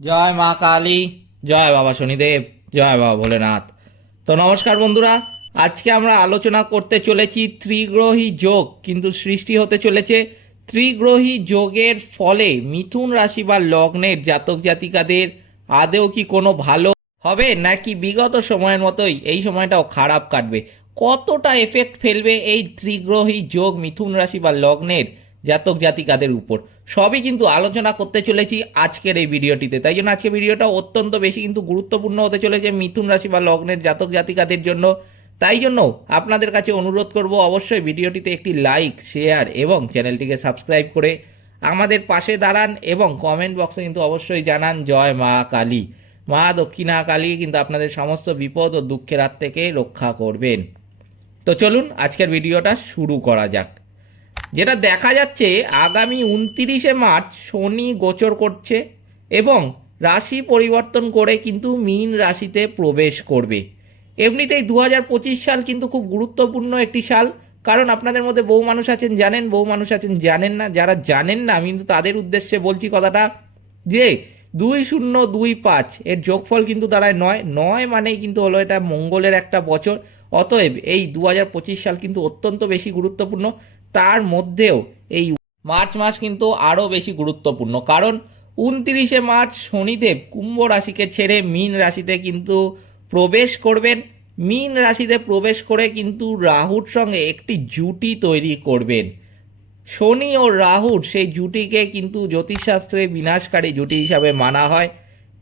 জয় মা কালী। জয় বাবা শনিদেব, জয় বাবা ভোলেনাথ। তো নমস্কার বন্ধুরা, আজকে আমরা আলোচনা করতে চলেছি ত্রিগ্রহী যোগ, কিন্তু সৃষ্টি হতে চলেছে ত্রিগ্রহী যোগের ফলে মিথুন রাশি বা লগ্নের জাতক জাতিকাদের আদেও কি কোনো ভালো হবে, নাকি বিগত সময়ের মতোই এই সময়টাও খারাপ কাটবে? কতটা এফেক্ট ফেলবে এই ত্রিগ্রহী যোগ, মিথুন রাশি বা লগ্নের? জাতক জাতিকাদের উপর। সবই কিন্তু আলোচনা করতে চলেছি আজকের এই ভিডিওটিতে। তাই জন্য আজকে ভিডিওটা অত্যন্ত বেশি কিন্তু গুরুত্বপূর্ণ হতে চলেছে মিথুন রাশি বা লগ্নের জাতক জাতিকাদের জন্য। তাই জন্য আপনাদের কাছে অনুরোধ করব অবশ্যই ভিডিওটিতে একটি লাইক, শেয়ার এবং চ্যানেলটিকে সাবস্ক্রাইব করে আমাদের পাশে দাঁড়ান এবং কমেন্ট বক্সে কিন্তু অবশ্যই জানান, জয় মা কালী। মা দক্ষিণা কালী কিন্তু আপনাদের সমস্ত বিপদ ও দুঃখের হাত থেকে রক্ষা করবেন। তো চলুন আজকের ভিডিওটা শুরু করা যাক। যেটা দেখা যাচ্ছে আগামী উনতিরিশে মার্চ শনি গোচর করছে এবং রাশি পরিবর্তন করে কিন্তু মীন রাশিতে প্রবেশ করবে। এমনিতেই দু হাজার পঁচিশ সাল কিন্তু খুব গুরুত্বপূর্ণ একটি সাল। কারণ আপনাদের মধ্যে বহু মানুষ আছেন, জানেন, বহু মানুষ আছেন, জানেন না। যারা জানেন না, আমি কিন্তু তাদের উদ্দেশ্যে বলছি কথাটা যে দুই শূন্য দুই পাঁচ এর যোগফল কিন্তু দাঁড়ায় নয়। নয় মানেই কিন্তু হলো এটা মঙ্গলের একটা বছর। অতএব এই দু হাজার পঁচিশ সাল কিন্তু অত্যন্ত বেশি গুরুত্বপূর্ণ। তার মধ্যেও এই মার্চ মাস কিন্তু আরও বেশি গুরুত্বপূর্ণ। কারণ উনত্রিশে মার্চ শনিদেব কুম্ভ রাশিকে ছেড়ে মীন রাশিতে কিন্তু প্রবেশ করবেন। মীন রাশিতে প্রবেশ করে কিন্তু রাহুর সঙ্গে একটি জুটি তৈরি করবেন। শনি ও রাহুর সেই জুটিকে কিন্তু জ্যোতিষশাস্ত্রে বিনাশকারী জুটি হিসাবে মানা হয়।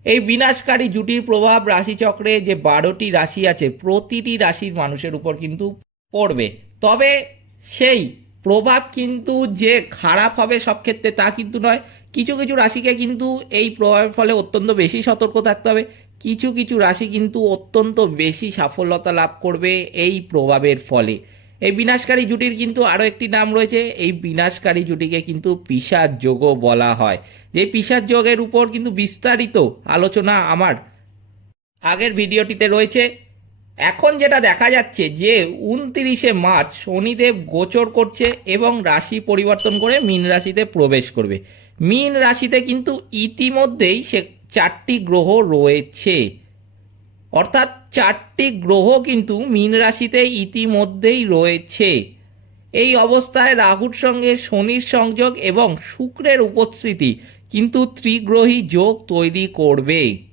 এই বিনাশকারী জুটির প্রভাব রাশিচক্রে যে বারোটি রাশি আছে, প্রতিটি রাশির মানুষের উপর কিন্তু পড়বে। তবে সেই প্রভাব কিন্তু যে খারাপ হবে সব ক্ষেত্রে তা কিন্তু নয়। কিছু কিছু রাশিকে কিন্তু এই প্রভাবের ফলে অত্যন্ত বেশি সতর্ক থাকতে হবে। কিছু কিছু রাশি কিন্তু অত্যন্ত বেশি সাফল্যতা লাভ করবে এই প্রভাবের ফলে। এই বিনাশকারী জুটির কিন্তু আরও একটি নাম রয়েছে। এই বিনাশকারী জুটিকে কিন্তু পিসার যোগও বলা হয়। যে পিসার যোগের উপর কিন্তু বিস্তারিত আলোচনা আমার আগের ভিডিওটিতে রয়েছে। এখন যেটা দেখা যাচ্ছে যে উনতিরিশে মার্চ শনিদেব গোচর করছে এবং রাশি পরিবর্তন করে মীন রাশিতে প্রবেশ করবে। মীন রাশিতে কিন্তু ইতিমধ্যেই সে চারটি গ্রহ রয়েছে। অর্থাৎ চারটি গ্রহ কিন্তু মীন রাশিতে ইতিমধ্যেই রয়েছে। এই অবস্থায় রাহুর সঙ্গে শনির সংযোগ এবং শুক্রের উপস্থিতি কিন্তু ত্রিগ্রহী যোগ তৈরি করবে।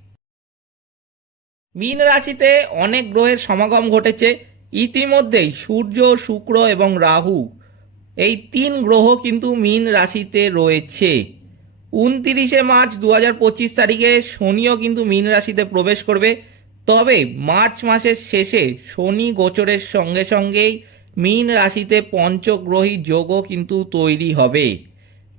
মীন রাশিতে অনেক গ্রহের সমাগম ঘটেছে। ইতিমধ্যেই সূর্য, শুক্র এবং রাহু এই তিন গ্রহ কিন্তু মীন রাশিতে রয়েছে। উনতিরিশে মার্চ দু হাজার পঁচিশ তারিখে শনিও কিন্তু মীন রাশিতে প্রবেশ করবে। তবে মার্চ মাসের শেষে শনি গোচরের সঙ্গে সঙ্গেই মীন রাশিতে পঞ্চগ্রহী যোগও কিন্তু তৈরি হবে।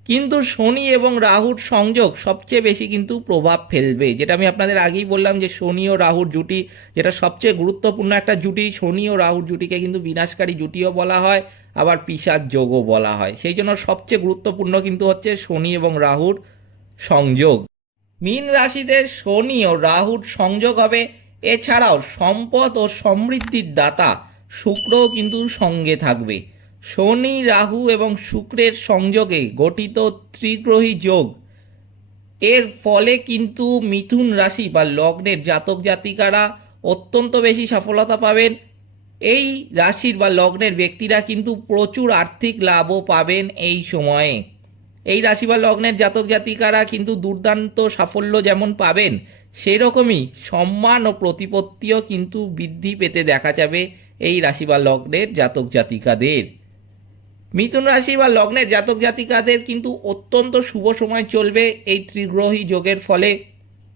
কিন্তু শনি এবং রাহুর সংযোগ সবচেয়ে বেশি কিন্তু প্রভাব ফেলবে। যেটা আমি আপনাদের আগেই বললাম যে শনি ও রাহুর জুটি, যেটা সবচেয়ে গুরুত্বপূর্ণ একটা জুটি, শনি ও রাহুর জুটিকে কিন্তু বিনাশকারী জুটিও বলা হয়, আবার পিসার যোগও বলা হয়। সেই জন্য সবচেয়ে গুরুত্বপূর্ণ কিন্তু হচ্ছে শনি এবং রাহুর সংযোগ। মীন রাশিতে শনি ও রাহুর সংযোগ হবে, এছাড়াও সম্পদ ও সমৃদ্ধির দাতা শুক্রও কিন্তু সঙ্গে থাকবে। শনি, রাহু এবং শুক্রের সংযোগে গঠিত ত্রিগ্রহী যোগ। এর ফলে কিন্তু মিথুন রাশি বা লগ্নের জাতক জাতিকারা অত্যন্ত বেশি সফলতা পাবেন। এই রাশির বা লগ্নের ব্যক্তিরা কিন্তু প্রচুর আর্থিক লাভও পাবেন এই সময়ে। এই রাশি বা লগ্নের জাতক জাতিকারা কিন্তু দুর্দান্ত সাফল্য যেমন পাবেন, সেরকমই সম্মান ও প্রতিপত্তিও কিন্তু বৃদ্ধি পেতে দেখা যাবে এই রাশি বা লগ্নের জাতক জাতিকাদের। মিথুন রাশি বা লগ্নের জাতক জাতিকাদের কিন্তু অত্যন্ত শুভ সময় চলবে এই ত্রিগ্রহী যোগের ফলে।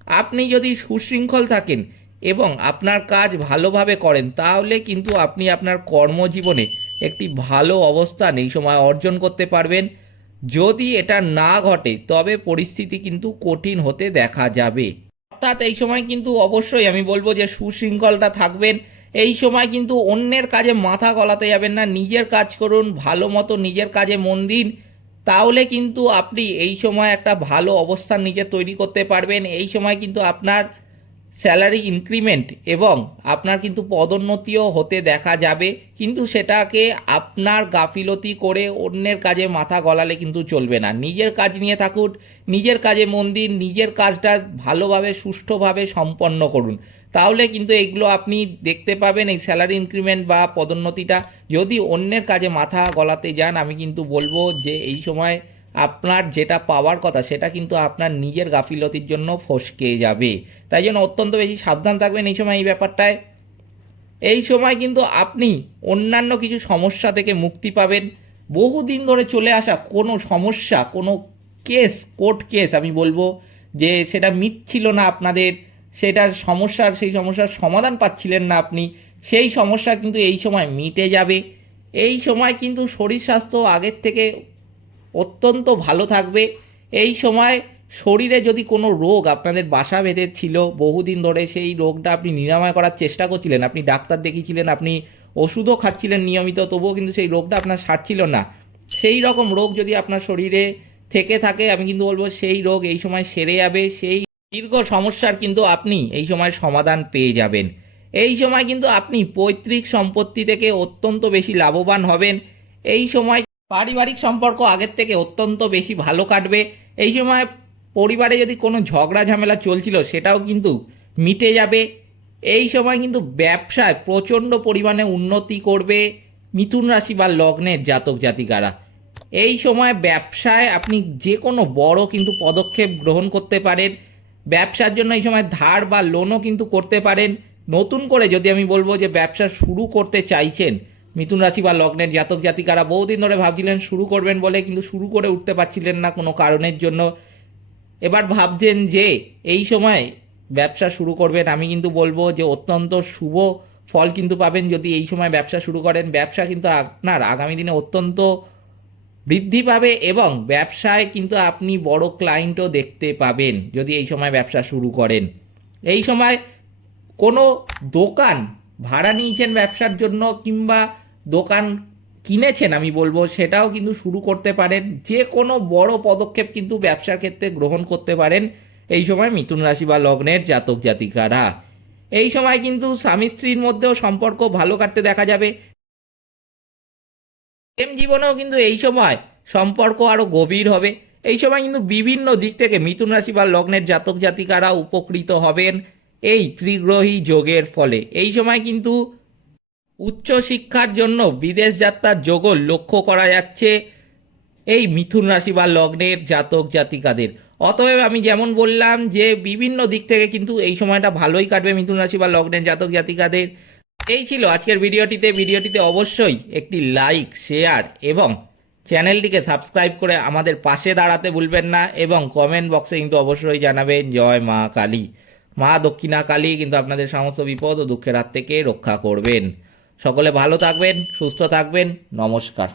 আপনি যদি সুশৃঙ্খল থাকেন এবং আপনার কাজ ভালোভাবে করেন, তাহলে কিন্তু আপনি আপনার কর্মজীবনে একটি ভালো অবস্থান এই সময় অর্জন করতে পারবেন। যদি এটা না ঘটে, তবে পরিস্থিতি কিন্তু কঠিন হতে দেখা যাবে। অর্থাৎ এই সময় কিন্তু অবশ্যই আমি বলব যে সুশৃঙ্খলটা থাকবেন। এই সময় কিন্তু অন্যের কাজে মাথা গলাতে যাবেন না, নিজের কাজ করুন, ভালো মতো নিজের কাজে মন দিন। তাহলে কিন্তু আপনি এই সময় একটা ভালো অবস্থান নিজে তৈরি করতে পারবেন। এই সময় কিন্তু আপনার স্যালারি ইনক্রিমেন্ট এবং আপনার কিন্তু পদোন্নতিও হতে দেখা যাবে। কিন্তু সেটাকে আপনার গাফিলতি করে অন্যের কাজে মাথা গলালে কিন্তু চলবে না। নিজের কাজ নিয়ে থাকুন, নিজের কাজে মন দিন, নিজের কাজটা ভালোভাবে, সুষ্ঠুভাবে সম্পন্ন করুন। তাহলে কিন্তু এগুলো আপনি দেখতে পাবেন, এই স্যালারি ইনক্রিমেন্ট বা পদোন্নতিটা। যদি অন্যের কাজে মাথা গলাতে যান, আমি কিন্তু বলব যে এই সময় আপনার যেটা পাওয়ার কথা, সেটা কিন্তু আপনার নিজের গাফিলতির জন্য ফসকে যাবে। তাই জন্য অত্যন্ত বেশি সাবধান থাকবেন এই সময় এই ব্যাপারটায়। এই সময় কিন্তু আপনি অন্যান্য কিছু সমস্যা থেকে মুক্তি পাবেন। বহুদিন ধরে চলে আসা কোনো সমস্যা, কোনো কেস, কোর্ট কেস আমি বলব যে সেটা মিটছিল না আপনাদের। সেটার সমস্যার, সেই সমস্যার সমাধান পাচ্ছিলেন না আপনি, সেই সমস্যা কিন্তু এই সময় মিটে যাবে। এই সময় কিন্তু শরীর স্বাস্থ্য আগের থেকে অত্যন্ত ভালো থাকবে। এই সময় শরীরে যদি কোনো রোগ আপনাদের বাসা বেঁধে ছিল, বহুদিন ধরে সেই রোগটা আপনি নিরাময় করার চেষ্টা করছিলেন, আপনি ডাক্তার দেখিয়েছিলেন, আপনি ওষুধও খাচ্ছিলেন নিয়মিত, তবুও কিন্তু সেই রোগটা আপনার সারছিল না। সেই রকম রোগ যদি আপনার শরীরে থেকে থাকে, আমি কিন্তু বলব সেই রোগ এই সময় সেরে যাবে, সেই দীর্ঘ সমস্যার কিন্তু আপনি এই সময় সমাধান পেয়ে যাবেন। এই সময় কিন্তু আপনি পৈতৃক সম্পত্তি থেকে অত্যন্ত বেশি লাভবান হবেন। এই সময় পারিবারিক সম্পর্ক আগের থেকে অত্যন্ত বেশি ভালো কাটবে। এই সময় পরিবারে যদি কোনো ঝগড়া ঝামেলা চলছিল, সেটাও কিন্তু মিটে যাবে। এই সময় কিন্তু ব্যবসায় প্রচণ্ড পরিমাণে উন্নতি করবে মিথুন রাশি বা লগ্নের জাতক জাতিকারা। এই সময় ব্যবসায় আপনি যে কোনো বড় কিন্তু পদক্ষেপ গ্রহণ করতে পারেন। ব্যবসার জন্য এই সময় ধার বা লোনও কিন্তু করতে পারেন। নতুন করে যদি আমি বলব যে ব্যবসা শুরু করতে চাইছেন, মিথুন রাশি বা লগ্নের জাতক জাতিকারা বহুদিন ধরে ভাবছিলেন শুরু করবেন বলে, কিন্তু শুরু করে উঠতে পারছিলেন না কোনো কারণের জন্য। এবার ভাবছেন যে এই সময় ব্যবসা শুরু করবেন, আমি কিন্তু বলব যে অত্যন্ত শুভ ফল কিন্তু পাবেন যদি এই সময় ব্যবসা শুরু করেন। ব্যবসা কিন্তু আপনার আগামী দিনে অত্যন্ত বৃদ্ধি পাবে এবং ব্যবসায় কিন্তু আপনি বড় ক্লায়েন্টও দেখতে পাবেন যদি এই সময় ব্যবসা শুরু করেন। এই সময় কোনো দোকান ভাড়া নিয়েছেন ব্যবসার জন্য কিংবা দোকান কিনেছেন আমি বলব, সেটাও কিন্তু শুরু করতে পারেন। যে কোনো বড় পদক্ষেপ কিন্তু ব্যবসার ক্ষেত্রে গ্রহণ করতে পারেন এই সময় মিথুন রাশি বা লগ্নের জাতক জাতিকারা। এই সময় কিন্তু স্বামী স্ত্রীর মধ্যেও সম্পর্ক ভালো কাটতে দেখা যাবে। প্রেম জীবনেও কিন্তু এই সময় সম্পর্ক আরও গভীর হবে। এই সময় কিন্তু বিভিন্ন দিক থেকে মিথুন রাশি বা লগ্নের জাতক জাতিকারা উপকৃত হবেন এই ত্রিগ্রহী যোগের ফলে। এই সময় কিন্তু উচ্চ শিক্ষার জন্য বিদেশ যাত্রার যোগও লক্ষ্য করা যাচ্ছে এই মিথুন রাশি বা লগ্নের জাতক জাতিকাদের। অতএব আমি যেমন বললাম যে বিভিন্ন দিক থেকে কিন্তু এই সময়টা ভালোই কাটবে মিথুন রাশি বা লগ্নের জাতক জাতিকাদের। এই ছিল, আজকের ভিডিওটিতে ভিডিওটিতে অবশ্যই একটি লাইক শেয়ার এবং চ্যানেলটিকে সাবস্ক্রাইব করে আমাদের পাশে দাঁড়াতে ভুলবেন না এবং কমেন্ট বক্সে কিন্তু অবশ্যই জানাবেন, জয় মা কালী। মা দক্ষিণা কালী কিন্তু আপনাদের সমস্ত বিপদ ও দুঃখের হাত থেকে রক্ষা করবেন। সকলে ভালো থাকবেন, সুস্থ থাকবেন, নমস্কার।